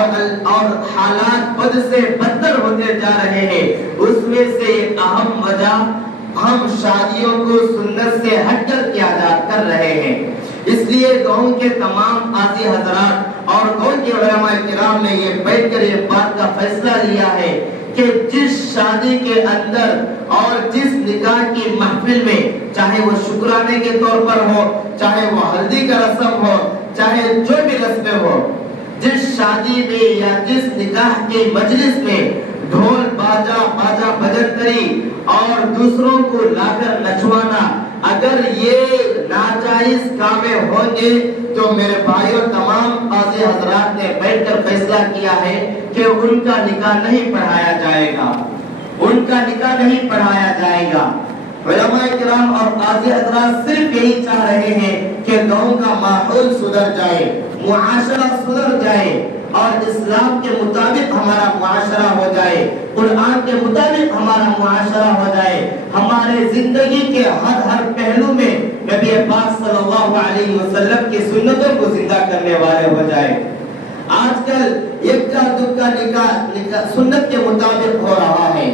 اور حالات بد سے بدتر ہوتے جا رہے ہیں، اس میں سے ایک اہم وجہ ہم شادیوں کو سنت سے ہٹ کر رہے ہیں۔ اس لیے گاؤں کے تمام قاضی حضرات اور گاؤں کے علماء کرام نے یہ بیٹھ کر یہ بات کا فیصلہ لیا ہے کہ جس شادی کے اندر اور جس نکاح کی محفل میں، چاہے وہ شکرانے کے طور پر ہو، چاہے وہ ہلدی کا رسم ہو، چاہے جو بھی رسمیں ہو، جس شادی میں یا جس نکاح کے مجلس میں ڈھول باجا بجنتری اور دوسروں کو لا کر نچوانا، اگر یہ ناجائز کامیں ہوں گے تو میرے بھائیوں تمام قاضی حضرات نے بیٹھ کر فیصلہ کیا ہے کہ ان کا نکاح نہیں پڑھایا جائے گا، ان کا نکاح نہیں پڑھایا جائے گا۔ علماء کرام اور قاضی حضرات صرف یہی چاہ رہے ہیں کہ گاؤں کا ماحول سدھر جائے، معاشرہ سدھر جائے اور اسلام کے مطابق ہمارا معاشرہ ہو جائے، قرآن کے مطابق ہمارا معاشرہ ہو جائے، ہمارے زندگی کے ہر پہلو میں نبی پاک صلی اللہ علیہ وسلم کی سنتوں کو زندہ کرنے والے ہو جائے۔ آج کل ایک کا دکا نکاح سنت کے مطابق ہو رہا ہے۔